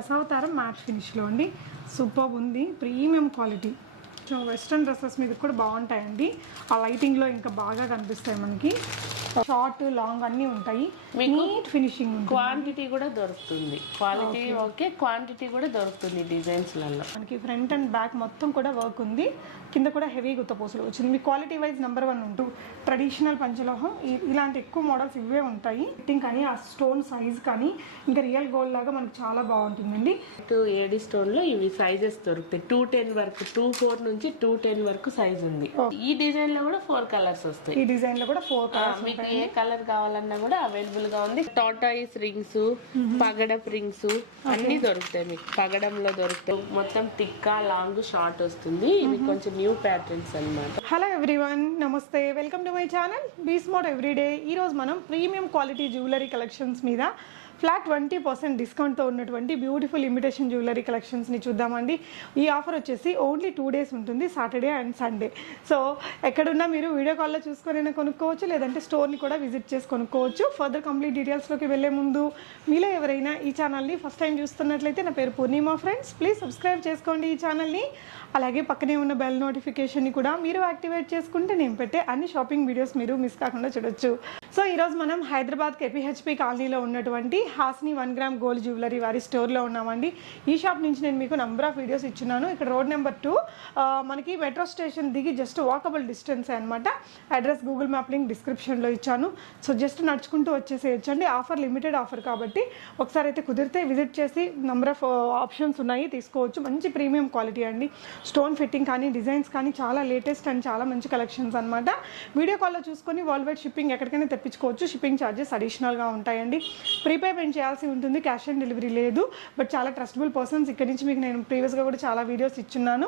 Dasavatharam mat ఫినిష్లో అండి. Super ఉంది, premium quality. So western dresses మీద కూడా బాగుంటాయండి. ఆ లైటింగ్లో ఇంకా బాగా కనిపిస్తాయి మనకి. షార్ట్ లాంగ్ అన్నీ ఉంటాయి. నీట్ ఫినిషింగ్ ఉంటుంది. క్వాంటిటీ కూడా దొరుకుతుంది. క్వాలిటీ ఓకే, క్వాంటిటీ కూడా దొరుకుతుంది డిజైన్స్లలో. మనకి ఫ్రంట్ అండ్ బ్యాక్ మొత్తం కూడా వర్క్ ఉంది. కింద కూడా హెవీ గుత్తపూసలు వచ్చింది. మీ క్వాలిటీ వైజ్ నెంబర్ 1 ఉంటూ ట్రెడిషనల్ పంచలోహం ఇలాంటి ఎక్కువ మోడల్స్ ఇవే ఉంటాయి. ఫిట్టింగ్ కానీ ఆ స్టోన్ సైజ్ కానీ ఇంకా రియల్ గోల్డ్ లాగా మనకి చాలా బాగుంటుందండి. ఏడి స్టోన్ లో ఇవి సైజెస్ దొరుకుతాయి. 210 వరకు, 24 నుంచి 210 వరకు సైజ్ ఉంది. ఈ డిజైన్ లో కూడా 4 కలర్స్ వస్తాయి. ఈ డిజైన్ లో కూడా 4 కలర్స్. మీకు ఏ కలర్ కావాలన్నా కూడా అవైలబుల్ గా ఉంది. టాటాయిస్ రింగ్స్, పగడప్ రింగ్స్ అన్ని దొరుకుతాయి. మీకు పగడంలో దొరుకుతాయి. మొత్తం టిక్కా లాంగ్ షార్ట్ వస్తుంది. ఇవి కొంచెం న్యూ ప్యాటర్న్స్ అన్నమాట. హలో ఎవ్రీవన్, నమస్తే, welcome to my channel be smart everyday. ఈరోజు మనం ప్రీమియం క్వాలిటీ జ్యువెలరీ కలెక్షన్స్ మీద ఫ్లాట్ 20% డిస్కౌంట్తో ఉన్నటువంటి బ్యూటిఫుల్ ఇమిటేషన్ జ్యువెలరీ కలెక్షన్స్ని చూద్దామండి. ఈ ఆఫర్ వచ్చేసి ఓన్లీ 2 days ఉంటుంది, సాటర్డే అండ్ సండే. సో ఎక్కడున్నా మీరు వీడియో కాల్లో చూసుకొని కొనుక్కోవచ్చు, లేదంటే స్టోర్ని కూడా విజిట్ చేసి కొనుక్కోవచ్చు. ఫర్దర్ కంప్లీట్ డీటెయిల్స్లోకి వెళ్ళే ముందు మీలో ఎవరైనా ఈ ఛానల్ని ఫస్ట్ టైం చూస్తున్నట్లయితే, నా పేరు పూర్ణిమ ఫ్రెండ్స్, ప్లీజ్ సబ్స్క్రైబ్ చేసుకోండి ఈ ఛానల్ని. అలాగే పక్కనే ఉన్న బెల్ నోటిఫికేషన్ని కూడా మీరు యాక్టివేట్ చేసుకుంటే నేను పెట్టే అన్ని షాపింగ్ వీడియోస్ మీరు మిస్ కాకుండా చూడొచ్చు. సో ఈరోజు మనం హైదరాబాద్ KPHP కాలనీలో ఉన్నటువంటి హాస్ని 1 గ్రామ్ గోల్డ్ జ్యువెలరీ వారి స్టోర్లో ఉన్నామండి. ఈ షాప్ నుంచి నేను మీకు నెంబర్ ఆఫ్ వీడియోస్ ఇచ్చున్నాను. ఇక్కడ రోడ్ నెంబర్ 2 మనకి మెట్రో స్టేషన్ దిగి జస్ట్ వాకబుల్ డిస్టెన్స్ అనమాట. అడ్రస్ గూగుల్ మ్యాప్ లింక్ డిస్క్రిప్షన్లో ఇచ్చాను. సో జస్ట్ నడుచుకుంటూ వచ్చేసేయచ్చండి. ఆఫర్ లిమిటెడ్ ఆఫర్ కాబట్టి ఒకసారి అయితే కుదిరితే విజిట్ చేసి నెంబర్ ఆఫ్ ఆప్షన్స్ ఉన్నాయి, తీసుకోవచ్చు. మంచి ప్రీమియం క్వాలిటీ అండి. స్టోన్ ఫిట్టింగ్ కానీ డిజైన్స్ కానీ చాలా లేటెస్ట్ అండ్ చాలా మంచి కలెక్షన్స్ అనమాట. వీడియో కాల్లో చూసుకొని వరల్డ్ వైడ్ షిప్పింగ్ ఎక్కడికైనా తెప్పించుకోవచ్చు. షిప్పింగ్ ఛార్జెస్ అడిషనల్గా ఉంటాయండి. ప్రీపేమెంట్ చేయాల్సి ఉంటుంది, క్యాష్ ఆన్ డెలివరీ లేదు. బట్ చాలా ట్రస్టబుల్ పర్సన్స్ ఇక్కడ నుంచి మీకు నేను ప్రీవియస్గా కూడా చాలా వీడియోస్ ఇచ్చున్నాను.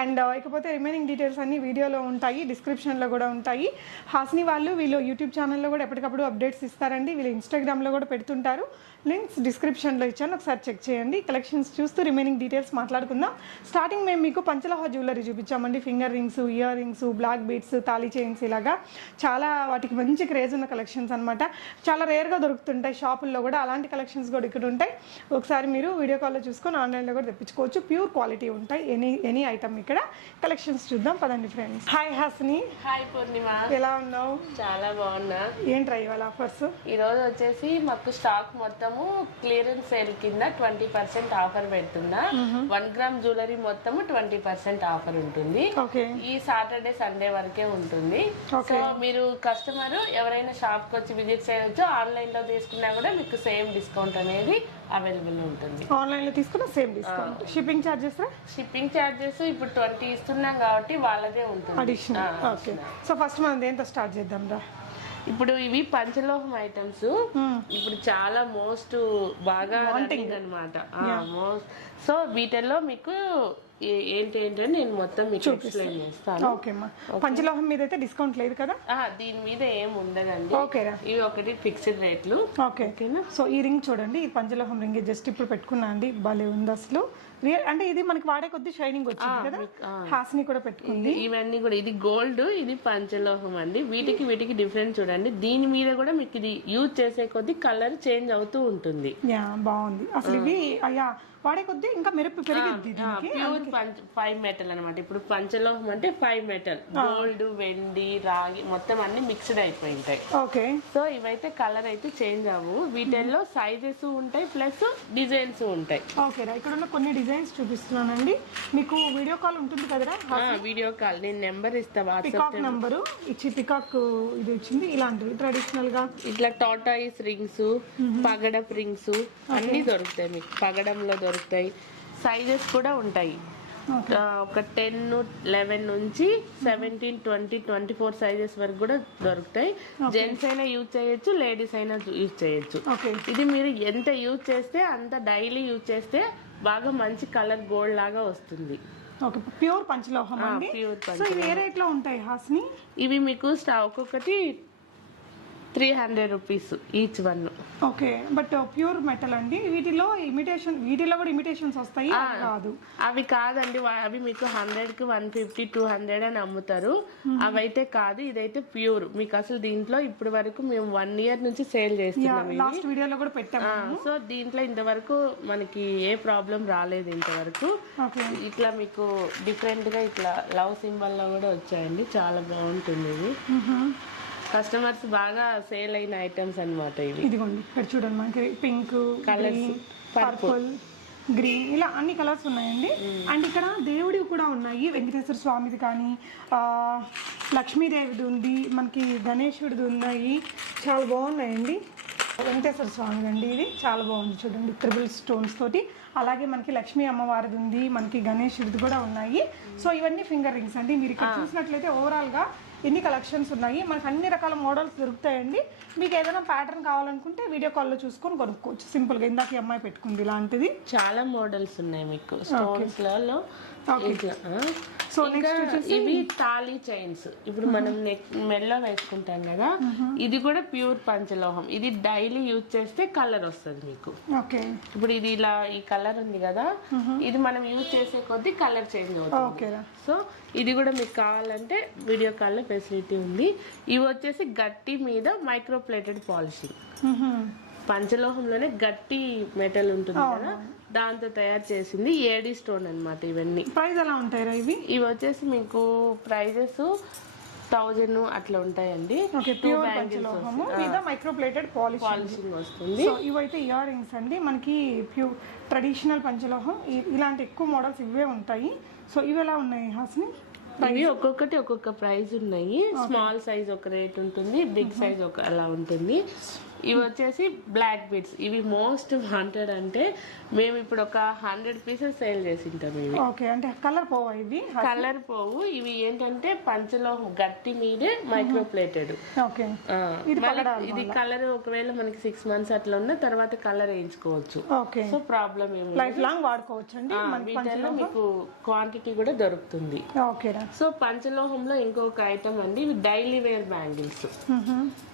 అండ్ ఇకపోతే రిమైనింగ్ డీటెయిల్స్ అన్ని వీడియోలో ఉంటాయి, డిస్క్రిప్షన్లో కూడా ఉంటాయి. హాస్ని వాళ్ళు వీళ్ళు యూట్యూబ్ ఛానల్లో కూడా ఎప్పటికప్పుడు అప్డేట్స్ ఇస్తారండి. వీళ్ళు ఇన్స్టాగ్రామ్లో కూడా పెడుతుంటారు. లింక్స్ డిస్క్రిప్షన్లో ఇచ్చాను, ఒకసారి చెక్ చేయండి. కలెక్షన్స్ చూస్తూ రిమైనింగ్ డీటెయిల్స్ మాట్లాడుకుందాం. స్టార్టింగ్ మేము మీకు పంచలోహ జ్యువెలరీ చూపించామండి. Finger rings, ear rings, black beads, తాళీ చైన్స్, ఇలాగా చాలా వాటికి మంచి క్రేజ్ ఉన్న కలెక్షన్స్ అనమాట. చాలా రేర్గా దొరుకుతుంటాయి షాపుల్లో కూడా. అలాంటి కలెక్షన్స్ కూడా ఇక్కడ ఉంటాయి. ఒకసారి మీరు వీడియో కాల్లో చూసుకొని ఆన్లైన్లో కూడా తెప్పించుకోవచ్చు. ప్యూర్ క్వాలిటీ ఉంటాయి ఎనీ ఐటమ్. ఇక్కడ కలెక్షన్స్ చూద్దాం పదండి ఫ్రెండ్స్. హాయ్ హాస్ని. హాయ్ పూర్ణిమ, ఎలా ఉన్నావు? చాలా బాగున్నా. ఏంట్రా ఇవాళ ఆఫర్స్? ఈ రోజు వచ్చేసి మాకు స్టాక్ మొత్తము క్లియరెన్స్ సేల్ కింద 20% ఆఫర్ పెడుతున్నా. 1 గ్రామ్ జ్యువెలరీ మొత్తము 20% ఆఫర్ ఉంటుంది. ఈ సాటర్డే సండే వరకే ఉంటుంది. సో మీరు కస్టమర్ ఎవరైనా షాప్ కి వచ్చి విజిట్ చేయవచ్చు. ఆన్లైన్ లో తీసుకున్నా కూడా మీకు సేమ్ డిస్కౌంట్ అనేది అవైలబుల్ ఉంటుంది. ఆన్లైన్ లో తీసుకున్న same discount. Shipping charges? Shipping charges ఇప్పుడు 20 ఇస్తున్నాం కాబట్టి వాళ్ళదే ఉంటుంది అడిషనల్. ఓకే. సో ఫస్ట్ మనం దేంతో స్టార్ట్ చేద్దాం రా. ఇప్పుడు ఇవి పంచలోహం ఐటమ్స్. ఇప్పుడు చాలా మోస్ట్ బాగా అనమాట. సో వీటిల్లో మీకు ఏంటంటే నేను మొత్తం మీకు ఎక్స్ప్లెయిన్ చేస్తాను. పంచలోహం మీద అయితే డిస్కౌంట్ లేదు కదా? దీని మీద ఏం ఉండదండి. ఇవి ఒకటి ఫిక్స్డ్ రేట్లు. ఓకేనా? సో ఈ రింగ్ చూడండి, ఈ పంచలోహం రింగ్ జస్ట్ ఇప్పుడు పెట్టుకున్నా అండి, భలే ఉంది అసలు. అంటే ఇది మనకి వాడే కొద్ది షైనింగ్ వచ్చింది కదా. హాస్ని కూడా పెట్టుకుంది. ఇవన్నీ కూడా ఇది గోల్డ్, ఇది పంచలోహం అండి. వీటికి డిఫరెన్స్ చూడండి. దీని మీద కూడా మీకు ఇది యూజ్ చేసే కొద్ది కలర్ చేంజ్ అవుతూ ఉంటుంది. బాగుంది అసలు. ఇవి అయ్యా వాడే కొద్ది ఇంకా మెరుపు పెరిగింది. ప్యూర్ 5 మెటల్ అనమాట. ఇప్పుడు పంచలోహం అంటే 5 మెటల్, గోల్డ్, వెండి, రాగి మొత్తం అన్ని మిక్స్డ్ అయిపోయింటాయి. ఓకే. సో ఇవైతే కలర్ అయితే చేంజ్ అవ్వు. వీటిల్లో సైజెస్ ఉంటాయి, ప్లస్ డిజైన్స్ ఉంటాయి. ఓకే రా, ఇక్కడ ఉన్న కొన్ని డిజైన్స్ చూపిస్తున్నానండి. మీకు వీడియో కాల్ ఉంటుంది కదరా? వీడియో కాల్ నేను నెంబర్ ఇస్తా, పికాక్ నెంబరు ఇచ్చి. పికాక్ ఇది వచ్చింది. ఇలాంటివి ట్రెడిషనల్ గా ఇట్లా టాటాయిస్ రింగ్స్, పగడప్ రింగ్స్ అన్ని దొరుకుతాయి మీకు. పగడంలో దొరుకుతాయి. సైజెస్ కూడా ఉంటాయి. ఒక 10, 11 నుంచి 17, 20, 24 సైజెస్ వరకు కూడా దొరుకుతాయి. జెంట్స్ అయినా యూజ్ చేయొచ్చు, లేడీస్ అయినా యూజ్ చేయొచ్చు. ఇది మీరు ఎంత యూజ్ చేస్తే అంత డైలీ యూజ్ చేస్తే బాగా మంచి కలర్ గోల్డ్ లాగా వస్తుంది. ప్యూర్ పంచలోహం అండి. ప్యూర్ సో ఇవి ఏ రేట్ లో ఉంటాయి హాస్ని? ఇవి మీకు ఒక్కొక్కటి 300 rupees each one. Okay, but pure metal అండి. వీటిలో కూడా ఇమిటేషన్స్ వస్తాయి కాదు? అవి కాదండి, అవి మీకు 100కి 150 200 అని అమ్ముతారు. అవైతే కాదు, ఇదైతే ప్యూర్. మీకు అసలు దీంట్లో ఇప్పటి వరకు మేము 1 ఇయర్ నుంచి సేల్ చేస్తున్నాం. లాస్ట్ వీడియోలో కూడా పెట్టాము. సో దీంట్లో ఇంతవరకు మనకి ఏ ప్రాబ్లం రాలేదు ఇంతవరకు. ఇట్లా మీకు డిఫరెంట్ గా ఇట్లా లవ్ సింబల్ లో కూడా వచ్చాయండి, చాలా బాగుంటుంది ఇది. కస్టమర్స్ బాగా సేల్ అయిన ఐటమ్స్ అన్నమాట ఇవి. ఇదిగోండి ఇక్కడ చూడండి, మనకి పింక్, కలర్స్, పర్పుల్, గ్రీన్, ఇలా అన్ని కలర్స్ ఉన్నాయండి. అండ్ ఇక్కడ దేవుడివి కూడా ఉన్నాయి, వెంకటేశ్వర స్వామిది కానీ లక్ష్మీదేవిది ఉంది, మనకి గణేశుడిది ఉన్నాయి, చాలా బాగున్నాయండి. వెంకటేశ్వర స్వామిది అండి, ఇది చాలా బాగుంది చూడండి, ట్రిపుల్ స్టోన్స్ తోటి. అలాగే మనకి లక్ష్మీ అమ్మవారిది ఉంది, మనకి గణేశుడిది కూడా ఉన్నాయి. సో ఇవన్నీ ఫింగర్ రింగ్స్ అండి. మీరు ఇక్కడ చూసినట్లయితే ఓవరాల్గా ఎన్ని కలెక్షన్స్ ఉన్నాయి, మనకు అన్ని రకాల మోడల్స్ దొరుకుతాయండి. మీకు ఏదైనా ప్యాటర్న్ కావాలనుకుంటే వీడియో కాల్లో చూసుకొని కొనుక్కోవచ్చు సింపుల్గా. ఇందాక ఈ అమ్మాయి పెట్టుకుంది ఇలాంటిది. చాలా మోడల్స్ ఉన్నాయి మీకు స్టోన్స్ లలో. సో నెక్స్ట్ ఇవి తాళీ చైన్స్, ఇప్పుడు మనం మెల్లో వేసుకుంటాం కదా, ఇది కూడా ప్యూర్ పంచలోహం. ఇది డైలీ యూజ్ చేస్తే కలర్ వస్తుంది మీకు. ఓకే, ఇప్పుడు ఇది ఇలా ఈ కలర్ ఉంది కదా, ఇది మనం యూజ్ చేసే కొద్దీ కలర్ చేంజ్ అవుతుంది. సో ఇది కూడా మీకు కావాలంటే వీడియో కాల్లో ఫెసిలిటీ ఉంది. ఇవి వచ్చేసి గట్టి మీద మైక్రో ప్లేటెడ్ పాలిషింగ్. పంచలోహంలోనే గట్టి మెటల్ ఉంటుంది కదా, దాంతో తయారు చేసింది ఏడి స్టోన్ అన్నమాట. ఇవన్నీ ప్రైస్ ఎలా ఉంటాయి ఇవి? ఇవి వచ్చేసి మీకు ప్రైజెస్ 1000 అట్లా ఉంటాయండి. మైక్రో ప్లేటెడ్ పాలిషింగ్ వస్తుంది. ఇవైతే ఇయర్ రింగ్స్ అండి, మనకి ప్యూర్ ట్రెడిషనల్ పంచలోహం. ఇలాంటి ఎక్కువ మోడల్స్ ఇవే ఉంటాయి. సో ఇవి ఎలా ఉన్నాయి హాస్ని? ఇవి ఒక్కొక్కటి ఒక్కొక్క ప్రైస్ ఉన్నాయి. స్మాల్ సైజ్ ఒక రేట్ ఉంటుంది, బిగ్ సైజ్ ఒక అలా ఉంటుంది. ఇవి వచ్చేసి బ్లాక్ బీడ్స్, ఇవి మోస్ట్ వాంటెడ్. అంటే మేము ఇప్పుడు ఒక 100 పీసెస్ సేల్ చేసి ఉంటాం ఇవి. ఓకే, అంటే కలర్ పోవా ఇవి? కలర్ పోవు. ఇవి ఏంటంటే పంచలోహం గట్టి మీదే మైక్రో ప్లేటెడ్. ఓకే, ఇది కలర్ ఒకవేళ మనకి 6 మంత్స్ అట్లా ఉన్న తర్వాత కలర్ వేయించుకోవచ్చు. ఓకే, సో ప్రాబ్లం ఏమి, లైఫ్ లాంగ్ వాడుకోవచ్చు అండి. వీటిలో మీకు క్వాంటిటీ కూడా దొరుకుతుంది. ఓకే, సో పంచలోహంలో ఇంకొక ఐటమ్ అండి, ఇవి డైలీ వేర్ బ్యాంగిల్స్.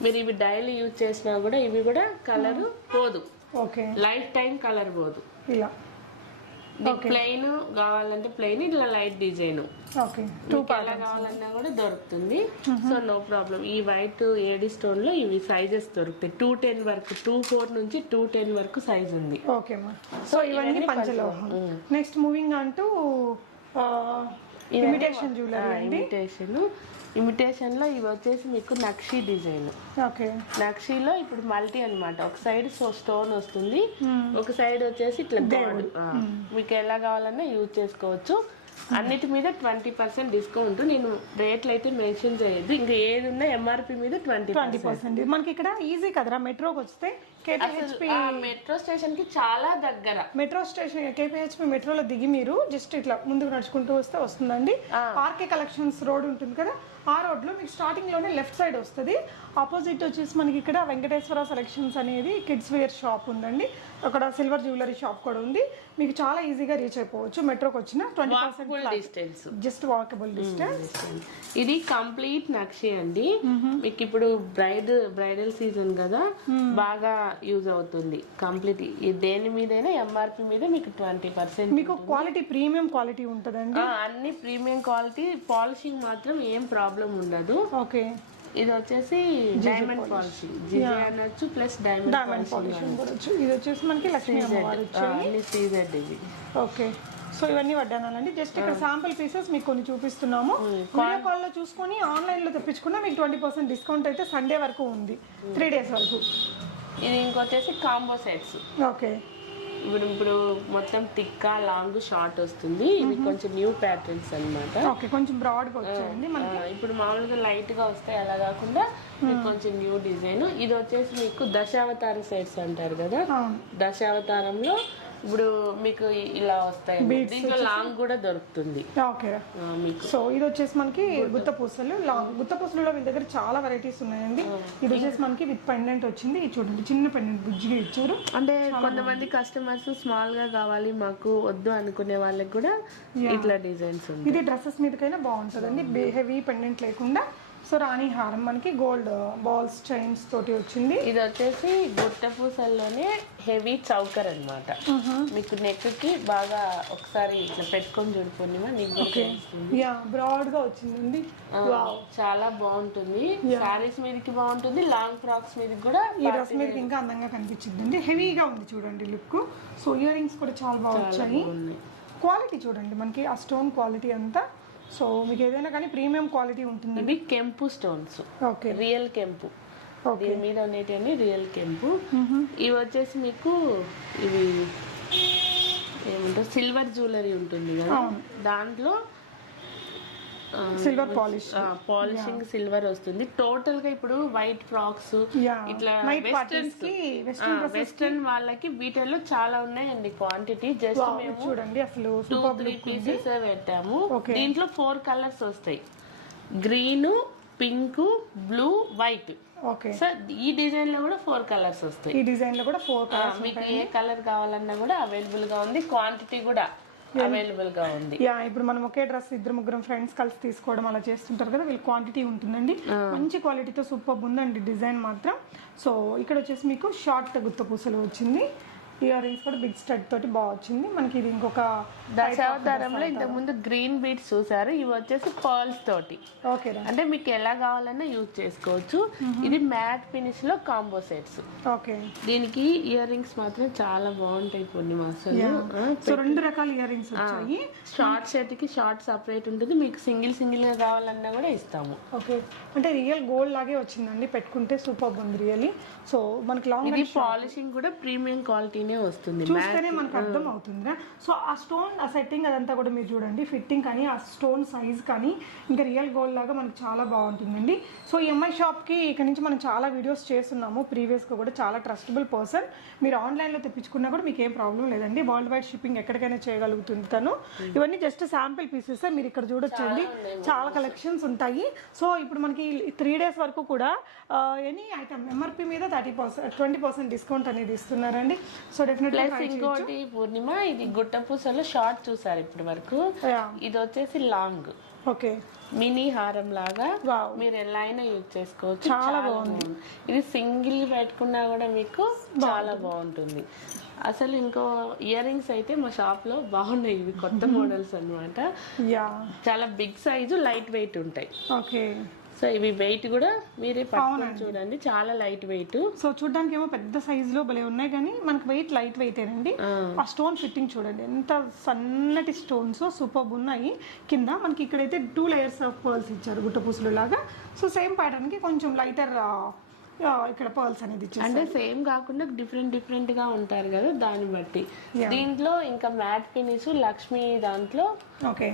మీరు ఇవి డైలీ యూజ్ చేసినా కూడా ఇవి కూడా కలర్ పోదు. ఓకే, లైఫ్ టైం కలర్ పోదు. ఇలా ప్లెయిన్ కావాలంటే ప్లెయిన్, ఇట్లా లైట్ డిజైన్ ఎలా కావాలన్నా కూడా దొరుకుతుంది. So no problem. ఈ వైట్ ఏడి స్టోన్ లో ఇవి సైజెస్ దొరుకుతాయి. 210 వరకు, 24 నుంచి 210 వరకు సైజ్ ఉంది. ఓకే, సో ఇవన్నీ పంచలోహం. Next moving on to imitation jewellery. Imitation లో ఇవి వచ్చేసి మీకు నక్షి డిజైన్. ఓకే, నక్షిలో ఇప్పుడు మల్టీ అన్నమాట. ఒక సైడ్ స్టోన్ వస్తుంది, ఒక సైడ్ వచ్చేసి ఇట్లా గాడ్. మీకు ఎలా కావాలన్నా యూజ్ చేసుకోవచ్చు. అన్నిటి మీద 20% డిస్కౌంట్. నేను రేట్లు అయితే మెన్షన్ చేయొద్దు, ఇంకా ఏది ఉన్నా ఎంఆర్పి మీద 20%. మనకి ఇక్కడ ఈజీ కదరా, మెట్రోకి వస్తే మెట్రో స్టేషన్ కి చాలా దగ్గర. మెట్రో స్టేషన్ కేపీహెచ్పి మెట్రోలో దిగి మీరు జస్ట్ ఇట్లా ముందుకు నడుచుకుంటూ వస్తే వస్తుందండి. ఆర్కే కలెక్షన్స్ రోడ్ ఉంటుంది కదా, ఆ రోడ్ లో మీకు స్టార్టింగ్ లోనే లెఫ్ట్ సైడ్ వస్తుంది. ఆపోజిట్ వచ్చేసి మనకి ఇక్కడ వెంకటేశ్వర సెలెక్షన్స్ అనేది కిడ్స్ వేర్ షాప్ ఉందండి. అక్కడ సిల్వర్ జ్యువెలరీ షాప్ కూడా ఉంది. మీకు చాలా ఈజీగా రీచ్ అయిపోవచ్చు మెట్రోకి వచ్చిన 20% డిస్టెన్స్, జస్ట్ వాకబుల్ డిస్టెన్స్. ఇది కంప్లీట్ నక్షి అండి. మీకు ఇప్పుడు బ్రైడల్ సీజన్ కదా, బాగా యూజ్ అవుతుంది. కంప్లీట్ దేని మీదైనా ఎంఆర్పి మీద మీకు 20%. మీకు క్వాలిటీ ప్రీమియం క్వాలిటీ ఉంటుందండి, అన్ని ప్రీమియం క్వాలిటీ. పాలిషింగ్ మాత్రం ఏం ప్రాబ్లం ఉండదు. ఓకే, ఇది వచ్చేసి డైమండ్ పాలిషింగ్, జిజి అనొచ్చు, ప్లస్ డైమండ్ పాలిషింగ్ కూడా వచ్చు. ఇది వచ్చేసి మనకి లక్ష్మీ అమ్మవారు వచ్చాయి. సీజెడ్ ఇవి. ఓకే, సో ఇవన్నీ వడ్డానాలండి. జస్ట్ ఇక్కడ శాంపుల్ పీసెస్ మీకు కొన్ని చూపిస్తున్నాము. వీడియో కాల్లో చూసుకొని ఆన్లైన్లో తెప్పించుకున్నా మీకు 20% డిస్కౌంట్ అయితే సండే వరకు ఉంది, 3 days వరకు. ఇది ఇంకొచ్చేసి కాంబో సెట్స్. ఓకే, ఇప్పుడు మొత్తం టిక్కా లాంగ్ షార్ట్ వస్తుంది. ఇది కొంచెం న్యూ ప్యాటర్న్స్ అన్నమాట. ఓకే, కొంచెం బ్రాడ్ గా వచ్చాయండి మనకి. ఇప్పుడు మామూలుగా లైట్ గా వస్తాయి, అలా కాకుండా కొంచెం న్యూ డిజైన్. ఇది వచ్చేసి మీకు దశావతార సెట్స్ అంటారు కదా, దశావతారంలో ఇప్పుడు మీకు ఇలా వస్తాయి. దీంట్లో లాంగ్ కూడా దొరుకుతుంది. ఓకే, సో ఇది వచ్చేసి మనకి గుత్త పూసలు. గుత్త పూసలలో వీళ్ళ దగ్గర చాలా వెరైటీస్ ఉన్నాయండి. ఇది వచ్చేసి మనకి విత్ పెండెంట్ వచ్చింది. ఇది చూడండి, చిన్న పెండెంట్ బుజ్జిగా ఇచ్చారు. అంటే కొంతమంది కస్టమర్స్ స్మాల్ గా కావాలి మాకు వద్దు అనుకునే వాళ్ళకి కూడా ఇట్లా డిజైన్స్ ఉంది. ఇది డ్రెస్సెస్ మీదకైనా బాగుంటుందండి, హెవీ పెండెంట్ లేకుండా. సో రాణి హారం మనకి గోల్డ్ బాల్స్ చైన్స్ తోటి వచ్చింది. ఇది వచ్చేసి గుట్ట పూసల్లోనే హెవీ చౌకర్ అన్నమాట. మీకు నెక్ కి బాగా ఒకసారి ఇట్లా పెట్టుకొని చూడుకోండి, నీకు యా బ్రాడ్ గా వచ్చిందండి. చాలా బాగుంటుంది. సారీస్ మీదకి బాగుంటుంది, లాంగ్ ఫ్రాక్స్ మీదకి కూడా. ఈ డ్రెస్ మీదకి ఇంకా అందంగా కనిపించిందండి. హెవీగా ఉంది చూడండి లుక్. సో ఇయర్ రింగ్స్ కూడా చాలా బాగా వచ్చాయి. క్వాలిటీ చూడండి మనకి ఆ స్టోన్ క్వాలిటీ అంతా. సో మీకు ఏదైనా కానీ ప్రీమియం క్వాలిటీ ఉంటుంది. ఇవి కెంపు స్టోన్స్, ఓకే, రియల్ కెంపు. దీని మీద ఉండేటి రియల్ కెంపు. ఇవి వచ్చేసి మీకు ఇవి ఏమంటారు సిల్వర్ జ్యువెలరీ ఉంటుంది కదా, దాంట్లో సిల్వర్ పాలిషింగ్ సిల్వర్ వస్తుంది. టోటల్ గా ఇప్పుడు వైట్ ఫ్రాక్స్ ఇట్లా వెస్టర్న్ వాళ్ళకి వీటిల్లో చాలా ఉన్నాయండి క్వాంటిటీ. జస్ట్ మేము చూడండి అసలు 2-3 పీసెస్ పెట్టాము. దీంట్లో 4 కలర్స్ వస్తాయి, green, pink, blue, white. Okay, so ఈ డిజైన్ లో కూడా 4 కలర్స్ వస్తాయి. ఈ డిజైన్ లో కూడా 4 కలర్స్. మీకు ఏ కలర్ కావాలన్నా కూడా అవైలబుల్ గా ఉంది, క్వాంటిటీ కూడా అవైలబుల్ గా ఉంది. యా ఇప్పుడు మనం ఒకే డ్రెస్ 2-3 ఫ్రెండ్స్ కలిసి తీసుకోవడం అలా చేస్తుంటారు కదా, వీళ్ళు క్వాంటిటీ ఉంటుందండి. మంచి క్వాలిటీతో సూపర్ ఉందండి డిజైన్ మాత్రం. సో ఇక్కడ వచ్చేసి మీకు షార్ట్ గుత్త పూసలు వచ్చింది. ఇయర్ రింగ్స్ కూడా బిగ్ స్టడ్ తోటి బాగా వచ్చింది మనకి. ఇది ఇంకొక దశావతారంలో ఇంతకు ముందు గ్రీన్ బీడ్స్ చూసారు, ఇవి వచ్చేసి పర్ల్స్ తోటి. ఓకే, అంటే మీకు ఎలా కావాలన్నా యూజ్ చేసుకోవచ్చు. ఇది మ్యాట్ ఫినిష్ లో కాంబో సెట్స్. ఓకే, దీనికి ఇయర్ రింగ్స్ మాత్రం చాలా బాగుంటాయి కొన్ని మాసాలు. సో 2 రకాల ఇయర్ రింగ్స్ వచ్చాయి. షార్ట్ సెట్ కి షార్ట్ సపరేట్ ఉంటుంది, మీకు సింగిల్ గా కావాలన్నా కూడా ఇస్తాము. ఓకే, అంటే రియల్ గోల్డ్ లాగే వచ్చిందండి, పెట్టుకుంటే సూపర్ ఉంది రియల్లీ. సో మనకి లాంగ్ ఇది పాలిషింగ్ కూడా ప్రీమియం క్వాలిటీనే వస్తుంది, చూస్తేనే మనకు అర్థం అవుతుంది. సో ఆ స్టోన్ ఆ సెట్టింగ్ అదంతా కూడా మీరు చూడండి, ఫిట్టింగ్ కానీ ఆ స్టోన్ సైజ్ కానీ ఇంకా రియల్ గోల్డ్ లాగా మనకి చాలా బాగుంటుందండి. సో ఎంఐ షాప్కి ఇక్కడ నుంచి మనం చాలా వీడియోస్ చేస్తున్నాము ప్రీవియస్గా కూడా. చాలా ట్రస్టబుల్ పర్సన్, మీరు ఆన్లైన్లో తెప్పించుకున్నా కూడా మీకు ఏం ప్రాబ్లం లేదండి. వరల్డ్ వైడ్ షిప్పింగ్ ఎక్కడికైనా చేయగలుగుతుంది తను. ఇవన్నీ జస్ట్ శాంపిల్ పీసెస్ మీరు ఇక్కడ చూడొచ్చండి, చాలా కలెక్షన్స్ ఉంటాయి. సో ఇప్పుడు మనకి 3 days వరకు కూడా ఎనీ ఐటమ్ ఎంఆర్పి మీద 20% డిస్కౌంట్ అనేది ఇస్తున్నారండి. సో డెఫినెట్లీ ఇంకోటి పూర్ణిమ, ఇది గుట్ట పూసలో షార్ట్ చూసారు ఇప్పటి వరకు. ఇది వచ్చేసి లాంగ్, ఓకే, మినీ హారం లాగా మీరు ఎలా అయినా యూజ్ చేసుకోవచ్చు. చాలా బాగుంది. ఇది సింగిల్ పెట్టుకున్నా కూడా మీకు చాలా బాగుంటుంది. అసలు ఇంకో ఇయర్ రింగ్స్ అయితే మా షాప్ లో బాగున్నాయి, ఇవి కొత్త మోడల్స్ అన్నమాట. చాలా బిగ్ సైజు, లైట్ వెయిట్ ఉంటాయి. ఓకే, సో ఇవి వెయిట్ కూడా మీరే పట్టుకొని చూడండి, చాలా లైట్ వెయిట్. సో చూడడానికి ఏమో పెద్ద సైజ్ లో భలే ఉన్నాయి, కానీ మనకి వెయిట్ లైట్ వెయిట్ ఏనండి. ఆ స్టోన్ ఫిట్టింగ్ చూడండి ఎంత సన్నటి స్టోన్స్, సూపర్ ఉన్నాయి. కింద మనకి ఇక్కడైతే 2 layers ఆఫ్ పర్ల్స్ ఇచ్చారు గుట్ట పూసలు లాగా. సో సేమ్ ప్యాటర్న్ కి కొంచెం లైటర్ ఇక్కడ పర్ల్స్ అనేది ఇచ్చారు. అంటే సేమ్ కాకుండా డిఫరెంట్ గా ఉంటారు కదా, దాన్ని బట్టి. దీంట్లో ఇంకా మ్యాట్ ఫినిష్ లక్ష్మి దాంట్లో. ఓకే,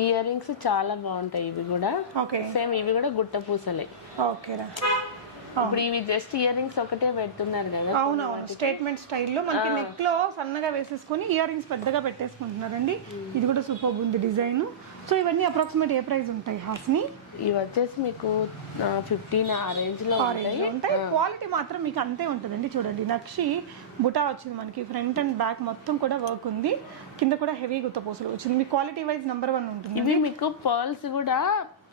ఇయర్ రింగ్స్ చాలా బాగుంటాయి ఇవి కూడా. సేమ్ ఇవి కూడా గుట్ట పూసలే. ఓకేరా, ఇప్పుడు ఇవి జస్ట్ ఇయర్ రింగ్స్ ఒకటే పెడుతున్నారు కదా. అవునవును, స్టేట్మెంట్ స్టైల్లో మనకి నెక్ లో సన్నగా వేసేసుకుని ఇయర్ రింగ్స్ పెద్దగా పెట్టేసుకుంటున్నారండి. ఇది కూడా సూపర్ ఉంది డిజైన్. సో ఇవన్నీ అప్రాక్సిమేట్ ఏ ప్రైస్ ఉంటాయి హాస్ని? ఇవి వచ్చేసి మీకు 15 ఆ రేంజ్ లో ఉంటాయి. క్వాలిటీ మాత్రం మీకు అంతే ఉంటుందండి. చూడండి నక్షి బుటా వచ్చింది మనకి, ఫ్రంట్ అండ్ బ్యాక్ మొత్తం కూడా వర్క్ ఉంది, కింద కూడా హెవీ గుత్తపూసలు వచ్చింది. మీ క్వాలిటీ వైజ్ నెంబర్ 1 ఉంటుంది. ఇవి మీకు పర్ల్స్ కూడా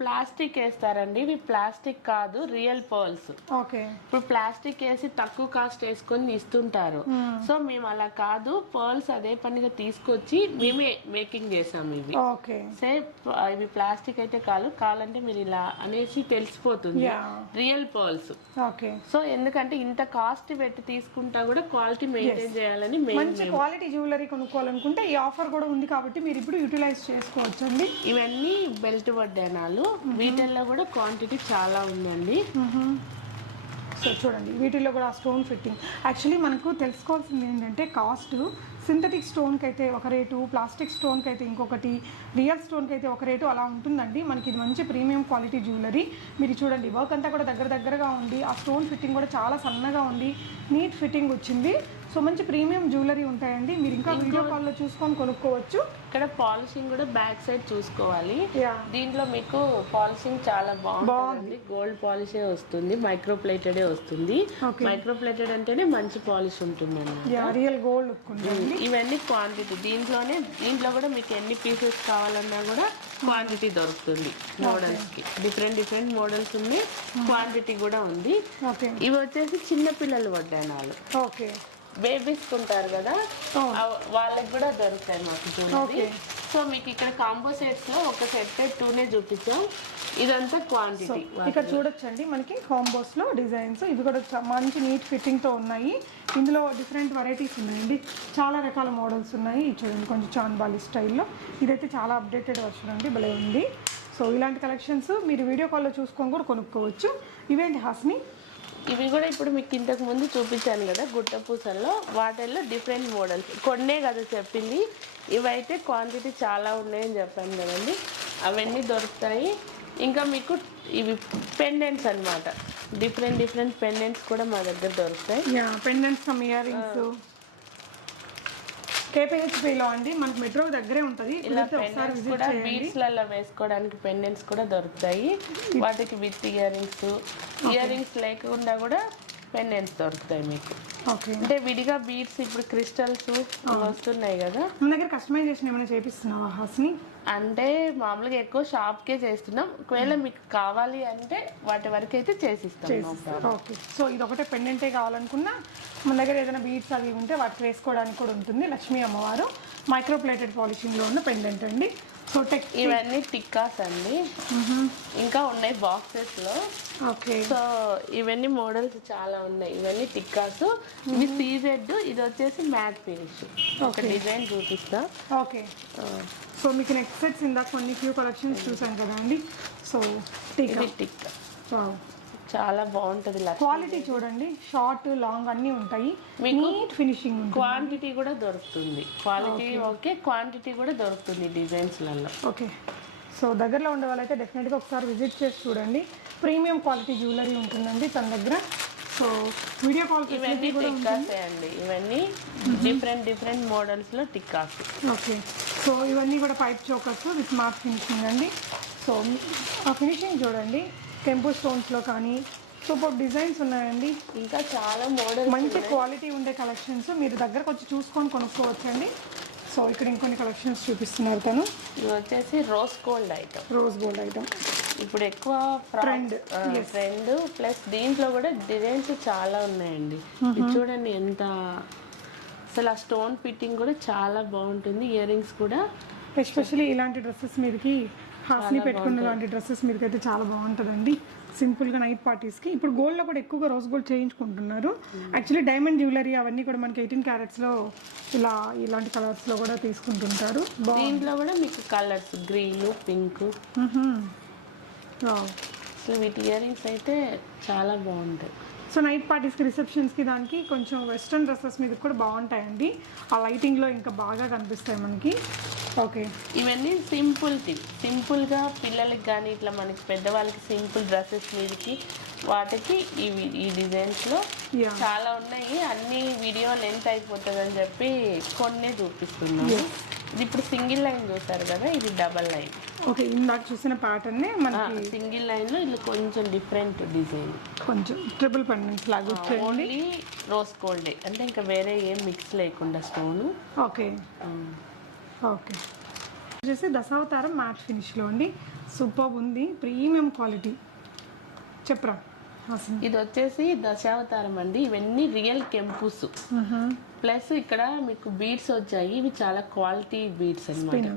ప్లాస్టిక్ వేస్తారండి, ఇవి ప్లాస్టిక్ కాదు, రియల్ పర్ల్స్. ఓకే, ఇప్పుడు ప్లాస్టిక్ వేసి తక్కువ కాస్ట్ వేసుకొని ఇస్తుంటారు. సో మేము అలా కాదు, పర్ల్స్ అదే పనిగా తీసుకొచ్చి మేమే మేకింగ్ చేసాము ఇవి. ఓకే, ఇవి ప్లాస్టిక్ అయితే కావాలంటే మీరు ఇలా అనేసి తెలిసిపోతుంది రియల్ పర్ల్స్. ఓకే, సో ఎందుకంటే ఇంత కాస్ట్ పెట్టి తీసుకుంటా కూడా క్వాలిటీ మెయింటైన్ చేయాలని మంచి క్వాలిటీ జ్యువెలరీ కొనుక్కోవాలనుకుంటే ఈ ఆఫర్ కూడా ఉంది కాబట్టి మీరు ఇప్పుడు యూటిలైజ్ చేసుకోవచ్చు అండి. ఇవన్నీ బెల్ట్ వడ్డానాలు, వీటిల్లో కూడా క్వాంటిటీ చాలా ఉందండి. సో చూడండి వీటిల్లో కూడా స్టోన్ ఫిట్టింగ్. యాక్చువల్లీ మనకు తెలుసుకోవాల్సింది ఏంటంటే కాస్ట్ సింథటిక్ స్టోన్కి అయితే ఒక రేటు, ప్లాస్టిక్ స్టోన్కి అయితే ఇంకొకటి, రియల్ స్టోన్కి అయితే ఒక రేటు, అలా ఉంటుందండి. మనకి ఇది మంచి ప్రీమియం క్వాలిటీ జ్యువెలరీ. మీరు చూడండి వర్క్ అంతా కూడా దగ్గరగా ఉంది, ఆ స్టోన్ ఫిట్టింగ్ కూడా చాలా సన్నగా ఉంది, నీట్ ఫిట్టింగ్ వచ్చింది. సో మంచి ప్రీమియం జ్యువెలరీ ఉంటాయండి. మీరు ఇంకా వీడియో కాల్లో చూసుకొని కొనుక్కోవచ్చు. ఇక్కడ పాలిషింగ్ కూడా బ్యాక్ సైడ్ చూసుకోవాలి. యా, దీంట్లో మీకు పాలిషింగ్ చాలా బాగుంటుంది. గోల్డ్ పాలిషే వస్తుంది, మైక్రో ప్లేటెడే వస్తుంది. మైక్రో ప్లేటెడ్ అంటేనే మంచి పాలిష్ ఉంటుంది యా, రియల్ గోల్డ్ లుక్ ఉంటుంది. ఇవన్నీ క్వాంటిటీ దీంట్లో కూడా మీకు ఎన్ని పీసెస్ కావాలన్నా కూడా క్వాంటిటీ దొరుకుతుంది. మోడల్స్ కి డిఫరెంట్ మోడల్స్ ఉన్నాయి, క్వాంటిటీ కూడా ఉంది. ఓకే, ఇవి వచ్చేసి చిన్న పిల్లలు వడ్డానాలు, ఓకే, బేబీస్ ఉంటారు కదా వాళ్ళకి కూడా దొరుకుతాయి మాకు చూడండి. సో మీకు ఇక్కడ కాంబో సెట్స్ లో ఒక సెట్ 2నే చూపించాం. ఇదంతా క్వాంటిటీ ఇక్కడ చూడొచ్చండి. మనకి కాంబోస్ లో డిజైన్స్ ఇవి కూడా మంచి నీట్ ఫిట్టింగ్ తో ఉన్నాయి. ఇందులో డిఫరెంట్ వెరైటీస్ ఉన్నాయండి, చాలా రకాల మోడల్స్ ఉన్నాయి. చూడండి కొంచెం చాన్బాలి స్టైల్లో. ఇదైతే చాలా అప్డేటెడ్ వర్షన్ అండి, భలే ఉంది. సో ఇలాంటి కలెక్షన్స్ మీరు వీడియో కాల్లో చూసుకొని కూడా కొనుక్కోవచ్చు. ఇవేంటి హాస్ని? ఇవి కూడా ఇప్పుడు మీకు ఇంతకు ముందు చూపించాను కదా గుట్ట పూసల్లో, వాటిల్లో డిఫరెంట్ మోడల్స్ కొన్నే కదా చెప్పింది. ఇవైతే క్వాంటిటీ చాలా ఉన్నాయని చెప్పాను కదండి, అవన్నీ దొరుకుతాయి. ఇంకా మీకు ఇవి పెండెంట్స్ అన్నమాట, డిఫరెంట్ పెండెంట్స్ కూడా మా దగ్గర దొరుకుతాయి. పెండెంట్స్, సమ్ ఇయర్ రింగ్స్ కేపీహెచ్పీలో అండి, మనకి మెట్రో దగ్గరే ఉంటుంది. ఇలా పెండెంట్స్ కూడా బీడ్స్లలో వేసుకోవడానికి పెండెంట్స్ కూడా దొరుకుతాయి. వాటికి విత్ ఇయర్ రింగ్స్ లేకుండా కూడా పెండెంట్స్ దొరుకుతాయి మీకు. ఓకే, అంటే విడిగా బీడ్స్ ఇప్పుడు క్రిస్టల్స్ వస్తున్నాయి కదా, మన దగ్గర కస్టమైజేషన్ ఏమైనా చేపిస్తున్నావా హాస్ని? అంటే మామూలుగా ఎక్కువ షాప్కే చేస్తున్నాం. ఒకవేళ మీకు కావాలి అంటే వాటి వరకు అయితే చేసిస్తాం. ఓకే, సో ఇది ఒకటే పెండెంటే కావాలనుకున్నా మన దగ్గర ఏదైనా బీడ్స్ అవి ఉంటే వాటికి వేసుకోవడానికి కూడా ఉంటుంది. లక్ష్మీ అమ్మవారు మైక్రో ప్లేటెడ్ పాలిషింగ్లో ఉన్న పెండెంట్ అండి. సో ఇవన్నీ టిక్కాస్ అండి, ఇంకా ఉన్నాయి బాక్సెస్లో. ఓకే, సో ఇవన్నీ మోడల్స్ చాలా ఉన్నాయి. ఇవన్నీ టిక్కాస్, ఇవి సీజెడ్, ఇది వచ్చేసి మ్యాట్ ఫినిష్. ఒక డిజైన్ చూపిస్తా. ఓకే, సో మీకు నెక్స్ట్ సెట్స్ ఇందాక కొన్ని ఫ్యూ కలెక్షన్స్ చూసాం కదా అండి. సో టిక్కా చాలా బాగుంటుంది. క్వాలిటీ చూడండి, షార్ట్ లాంగ్ అన్నీ ఉంటాయి. నీట్ ఫినిషింగ్ ఉంటుంది. క్వాంటిటీ కూడా దొరుకుతుంది. క్వాలిటీ ఓకే, క్వాంటిటీ కూడా దొరుకుతుంది డిజైన్స్లలో. ఓకే, సో దగ్గరలో ఉండే వాళ్ళైతే డెఫినెట్గా ఒకసారి విజిట్ చేసి చూడండి. ప్రీమియం క్వాలిటీ జ్యువెలరీ ఉంటుందండి తన దగ్గర. సో వీడియో కాల్ ఇవన్నీ టిక్కాసే అండి, ఇవన్నీ డిఫరెంట్ మోడల్స్లో టిక్కాస్. ఓకే, సో ఇవన్నీ కూడా pipe chokers with mark finishing అండి. సో ఆ ఫినిషింగ్ చూడండి, టెంపుల్ స్టోన్స్లో కానీ సూపర్ డిజైన్స్ ఉన్నాయండి. ఇంకా చాలా మోడల్స్, మంచి క్వాలిటీ ఉండే కలెక్షన్స్ మీరు దగ్గరకు వచ్చి చూసుకొని కొనుక్కోవచ్చండి. సో ఇక్కడ ఇంకొన్ని కలెక్షన్స్ చూపిస్తున్నారు తను. ఇది వచ్చేసి రోజ్ గోల్డ్ ఐటమ్. ఇప్పుడు ఎక్కువ ట్రెండ్ ప్లస్ దీంట్లో కూడా డిజైన్స్ చాలా ఉన్నాయండి. ఇది చూడండి ఎంత అసలు, ఆ స్టోన్ ఫిట్టింగ్ కూడా చాలా బాగుంటుంది. ఇయర్ రింగ్స్ కూడా ఎస్పెషల్లీ ఇలాంటి డ్రెస్సెస్ మీదకి హాస్ని పెట్టుకున్న లాంటి డ్రెస్సెస్ మీదకి అయితే చాలా బాగుంటుందండి. సింపుల్గా నైట్ పార్టీస్కి. ఇప్పుడు గోల్డ్లో కూడా ఎక్కువగా రోజ్ గోల్డ్ చేయించుకుంటున్నారు. యాక్చువల్లీ డైమండ్ జ్యువెలరీ అవన్నీ కూడా మనకి 18 క్యారెట్స్లో ఇలాంటి కలర్స్లో కూడా తీసుకుంటుంటారు. దీంట్లో కూడా మీకు కలర్స్ గ్రీన్, పింక్. సో వీటి ఇయర్ రింగ్స్ అయితే చాలా బాగుంటాయి. సో నైట్ పార్టీస్కి, రిసెప్షన్స్కి దానికి కొంచెం వెస్ట్రన్ డ్రెస్సెస్ మీద కూడా బాగుంటాయండి. ఆ లైటింగ్లో ఇంకా బాగా కనిపిస్తాయి మనకి. ఓకే, ఇవన్నీ సింపుల్గా పిల్లలకి కానీ ఇట్లా మనకి పెద్దవాళ్ళకి సింపుల్ డ్రెస్సెస్ మీదకి వాటికి ఈ డిజైన్స్లో చాలా ఉన్నాయి. అన్ని వీడియో లెంత్ అయిపోతుంది అని చెప్పి కొన్నే చూపిస్తున్నాము. ఇది ఇప్పుడు సింగిల్ లైన్ చూసారు కదా, ఇది డబల్ లైన్. ఓకే, ఇందాక చూసిన ప్యాటర్న్ మనకి సింగిల్ లైన్లో ఇది కొంచెం డిఫరెంట్ డిజైన్, కొంచెం ట్రిపుల్ పెండెంట్స్ లాగా వచ్చాయి. ఓన్లీ రోజ్ గోల్డ్ అంటే ఇంకా వేరే ఏం మిక్స్ లేకుండా స్టోన్. ఓకే, వచ్చేసి దశావతారం మ్యాట్ ఫినిష్లో అండి. సూపర్ ఉంది, ప్రీమియం క్వాలిటీ. చెప్పరా? ఇది వచ్చేసి దశావతారం అండి. ఇవన్నీ రియల్ కెంపుస్ ప్లస్ ఇక్కడ మీకు బీడ్స్ వచ్చాయి. ఇవి చాలా క్వాలిటీ బీడ్స్ అన్నమాట.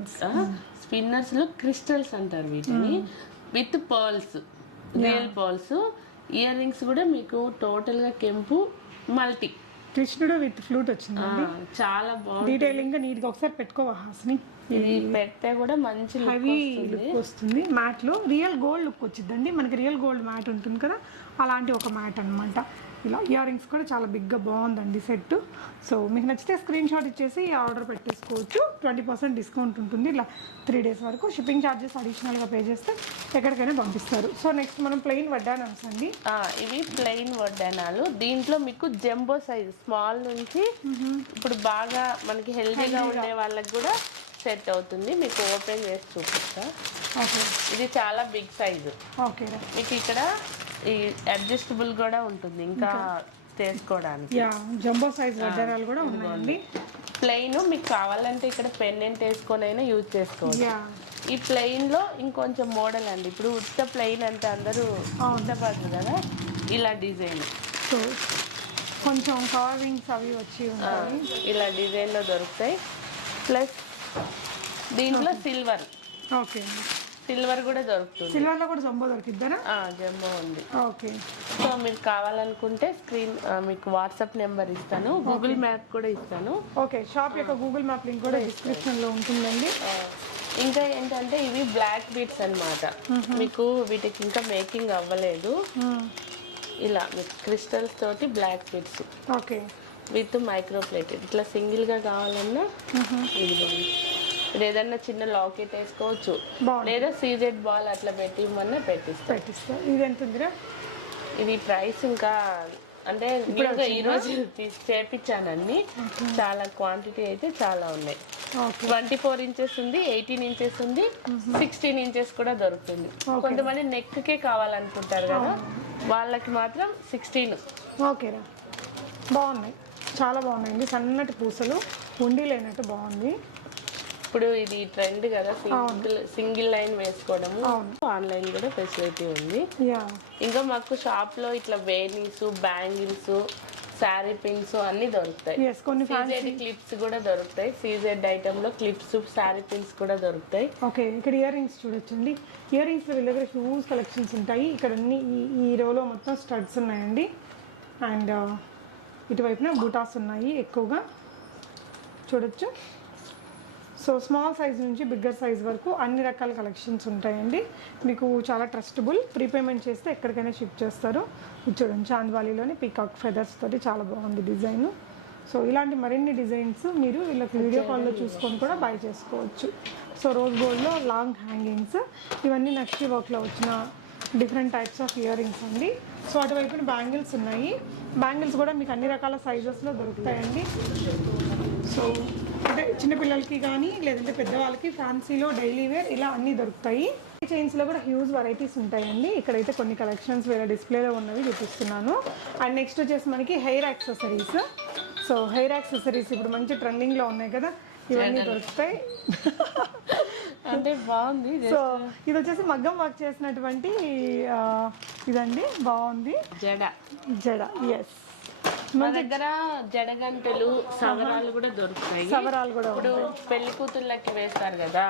స్పిన్నర్స్ లో క్రిస్టల్స్ అంటారు వీటిని, with pearls, real pearls. Ear rings కూడా మీకు టోటల్ గా కెంపు మల్టీ. కృష్ణుడు విత్ ఫ్లూట్ వచ్చింది, చాలా బాగుంది. డీటెయిలింగ్ గా నీట్ గా ఒకసారి పెట్టుకోవా హాస్ని. ఇది పెడితే కూడా మంచి హెవీ లుక్ వస్తుంది. మ్యాట్ లో రియల్ గోల్డ్ లుక్ వచ్చిందండి. మనకి రియల్ గోల్డ్ మ్యాట్ ఉంటుంది కదా, అలాంటి ఒక మ్యాట్ అనమాట. ఇలా ఇయర్ రింగ్స్ కూడా చాలా బిగ్గా బాగుందండి సెట్. సో మీకు నచ్చితే స్క్రీన్ షాట్ ఇచ్చేసి ఆర్డర్ పెట్టేసుకోవచ్చు. 20% డిస్కౌంట్ ఉంటుంది. ఇలా 3 days వరకు షిప్పింగ్ ఛార్జెస్ అడిషనల్గా పే చేస్తే ఎక్కడికైనా పంపిస్తారు. సో నెక్స్ట్ మనం ప్లెయిన్ వడ్డానమ్స్ అండి. ఇవి ప్లెయిన్ వడ్డానాలు. దీంట్లో మీకు జంబో సైజ్ స్మాల్ నుంచి ఇప్పుడు బాగా మనకి హెల్తీగా ఉండే వాళ్ళకి కూడా సెట్ అవుతుంది. మీకు ఓపెన్ చేసి చూపిస్తా. ఓకే, ఇది చాలా బిగ్ సైజు. ఓకే, మీకు ఇక్కడ ఈ అడ్జస్టబుల్ కూడా ఉంటుంది ఇంకా చేసుకోవడానికి. యా, జంబో సైజ్ వడ్డారాలు కూడా ఉన్నాయండి. ప్లెయిన్ మీకు కావాలంటే ఇక్కడ పెండెంట్ వేసుకొని అయినా యూజ్ చేసుకోవచ్చు. యా, ఈ ప్లెయిన్ లో ఇంకొంచెం మోడల్ అండి. ఇప్పుడు ఉత్త ప్లెయిన్ అంటే అందరూ ఉండబడదు కదా, ఇలా డిజైన్. సో కొంచెం కార్వింగ్స్ అవి వచ్చి ఉంటాయి. ఇలా డిజైన్ లో దొరుకుతాయి. ప్లస్ దీంట్లో సిల్వర్, ఓకే, సిల్వర్ కూడా దొరుకుతుంది. సిల్వర్లో కూడా జంబో దొరికిద్దారా? జంబో ఉంది. ఓకే, సో మీరు కావాలనుకుంటే స్క్రీన్ మీకు వాట్సాప్ నెంబర్ ఇస్తాను, గూగుల్ మ్యాప్ కూడా ఇస్తాను. ఓకే, షాప్ యొక్క గూగుల్ మ్యాప్ లింక్ కూడా డిస్క్రిప్షన్లో ఉంటుందండి. ఇంకా ఏంటంటే ఇవి బ్లాక్ బీట్స్ అన్నమాట. మీకు వీటికి ఇంకా మేకింగ్ అవ్వలేదు. ఇలా మీకు క్రిస్టల్స్ తోటి black beads. Okay, with micro plate. ఇట్లా సింగిల్గా కావాలన్నా ఇదిగోండి. ఇది ఏదన్నా చిన్న లాకెట్ వేసుకోవచ్చు, లేదా సీజెడ్ బాల్ అట్లా పెట్టిమన్నా పెట్టిస్తా. ఇది ఎంత ఉందిరా? ఇది ప్రైస్ ఇంకా అంటే ఈరోజు చేపించానండి. చాలా క్వాంటిటీ అయితే చాలా ఉన్నాయి. 24 inches ఉంది, 18 inches ఉంది, 16 inches కూడా దొరుకుతుంది. కొంతమంది నెక్కే కావాలనుకుంటారు కదా, వాళ్ళకి మాత్రం 16. ఓకేరా, బాగున్నాయి, చాలా బాగున్నాయండి. సన్నటి పూసలు ఉండి లేనట్టు బాగుంది. ఇప్పుడు ఇది ట్రెండ్ కదా, సింగిల్ లైన్ వేసుకోవడము. ఆన్లైన్ కూడా ఫెసిలిటీ ఉంది. ఇంకా మాకు షాప్ లో ఇట్లా వేణీస్, బ్యాంగిల్స్, శారీ పిన్స్ అన్ని దొరుకుతాయి. సీజెడ్ క్లిప్స్ కూడా దొరుకుతాయి. సీజెడ్ ఐటమ్ లో క్లిప్స్, శారీ పిన్స్ కూడా దొరుకుతాయి. ఓకే, ఇక్కడ ఇయర్ రింగ్స్ చూడొచ్చండి. ఇయర్ రింగ్స్ వీళ్ళ దగ్గర హ్యూజ్ కలెక్షన్స్ ఉంటాయి. ఇక్కడ అన్ని ఈ రోలో మొత్తం స్టడ్స్ ఉన్నాయండి. అండ్ ఇటువైపున బూటాస్ ఉన్నాయి ఎక్కువగా చూడొచ్చు. సో స్మాల్ సైజ్ నుంచి బిగ్గర్ సైజ్ వరకు అన్ని రకాల కలెక్షన్స్ ఉంటాయండి. మీకు చాలా ట్రస్టబుల్. ప్రీపేమెంట్ చేస్తే ఎక్కడికైనా షిప్ చేస్తారు. ఇది చూడండి, చాంద్వాలీలోని పీకాక్ ఫెదర్స్ తోటి చాలా బాగుంది డిజైన్. సో ఇలాంటి మరిన్ని డిజైన్స్ మీరు వీళ్ళకి వీడియో కాల్లో చూసుకొని కూడా బై చేసుకోవచ్చు. సో రోజ్ గోల్డ్లో లాంగ్ హ్యాంగింగ్స్, ఇవన్నీ నక్షి వర్క్లో వచ్చిన different types of ear rings అండి. సో అటువైపున బ్యాంగిల్స్ ఉన్నాయి. బ్యాంగిల్స్ కూడా మీకు అన్ని రకాల సైజెస్లో దొరుకుతాయండి. సో అంటే చిన్నపిల్లలకి కానీ లేదంటే పెద్దవాళ్ళకి ఫ్యాన్సీలో డైలీ వేర్ ఇలా అన్నీ దొరుకుతాయి. చైన్స్లో కూడా హ్యూజ్ వెరైటీస్ ఉంటాయండి. ఇక్కడైతే కొన్ని కలెక్షన్స్ వేరే డిస్ప్లేలో ఉన్నవి చూపిస్తున్నాను. అండ్ నెక్స్ట్ వచ్చేసి మనకి hair accessories. So hair accessories ఇప్పుడు మంచి ట్రెండింగ్లో ఉన్నాయి కదా, ఇవన్నీ దొరుకుతాయి. అంటే బాగుంది. సో ఇది వచ్చేసి మగ్గం వర్క్ చేసినటువంటి ఇదండి, బాగుంది. జడ, ఎస్. మా దగ్గర జడగంటలు, సవరాలు కూడా దొరుకుతాయి. సవరాలు కూడా ఇప్పుడు పెళ్లి కూతుర్లకి వేస్తారు కదా,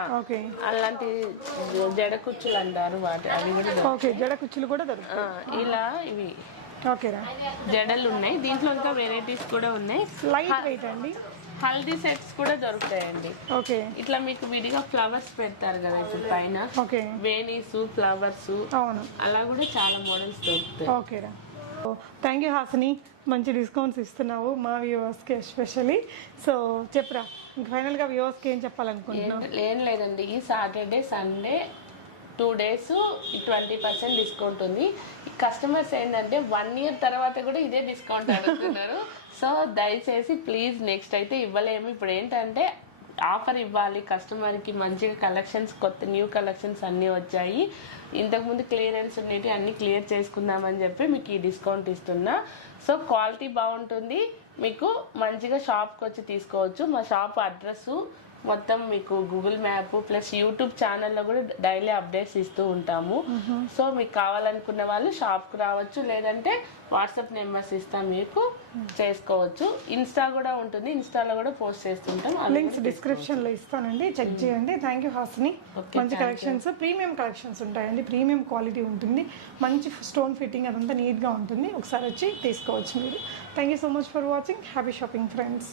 అలాంటి జడ కుచ్చులు అంటారు వాటి, అవి కూడా. ఓకే, జడ కుచ్చులు కూడా దొరుకుతాయి. ఇలా ఇవి ఓకేరా, జడలు ఉన్నాయి. దీంట్లో ఇంకా వెరైటీస్ కూడా ఉన్నాయి. లైట్ వెయిట్ అండి. హల్దీ సెట్స్ కూడా దొరుకుతాయండి. ఓకే, ఇట్లా మీకు విడిగా ఫ్లవర్స్ పెడతారు కదా ఇప్పుడు పైన, వేణీస్, ఫ్లవర్స్, అవును, అలా కూడా చాలా మోడల్స్ దొరుకుతాయి. ఓకేరా, థ్యాంక్ యూ హాసిని, మంచి డిస్కౌంట్స్ ఇస్తున్నావు మా వ్యూవర్స్కి ఎస్పెషల్లీ. సో చెప్పరా, ఫైనల్గా వ్యూవర్స్కి ఏం చెప్పాలనుకుంటున్నావు? ఏం లేదండి, ఈ సాటర్డే సండే 2 days 20% డిస్కౌంట్ ఉంది. కస్టమర్స్ ఏంటంటే 1 year తర్వాత కూడా ఇదే డిస్కౌంట్ అడుగుతున్నారు. సో దయచేసి ప్లీజ్ నెక్స్ట్ అయితే ఇవ్వలేము. ఇప్పుడు ఏంటంటే ఆఫర్ ఇవ్వాలి కస్టమర్కి, మంచిగా కలెక్షన్స్, కొత్త న్యూ కలెక్షన్స్ అన్నీ వచ్చాయి. ఇంతకుముందు క్లియరెన్స్ ఉండేవి అన్నీ క్లియర్ చేసుకుందామని చెప్పి మీకు ఈ డిస్కౌంట్ ఇస్తున్నా. సో క్వాలిటీ బాగుంటుంది, మీకు మంచిగా షాప్కి వచ్చి తీసుకోవచ్చు. మా షాప్ అడ్రస్ మొత్తం మీకు గూగుల్ మ్యాప్ ప్లస్ యూట్యూబ్ ఛానల్లో కూడా డైలీ అప్డేట్స్ ఇస్తూ ఉంటాము. సో మీకు కావాలనుకున్న వాళ్ళు షాప్కి రావచ్చు, లేదంటే వాట్సాప్ నెంబర్స్ ఇస్తాం, మీకు చేసుకోవచ్చు. ఇన్స్టా కూడా ఉంటుంది, ఇన్స్టాలో కూడా పోస్ట్ చేస్తుంటాం. లింక్స్ డిస్క్రిప్షన్లో ఇస్తానండి, చెక్ చేయండి. Thank you Hasini. మంచి కలెక్షన్స్, ప్రీమియం కలెక్షన్స్ ఉంటాయండి, ప్రీమియం క్వాలిటీ ఉంటుంది, మంచి స్టోన్ ఫిట్టింగ్ అదంతా నీట్గా ఉంటుంది. ఒకసారి వచ్చి తీసుకోవచ్చు మీరు. Thank you so much for watching. Happy shopping friends.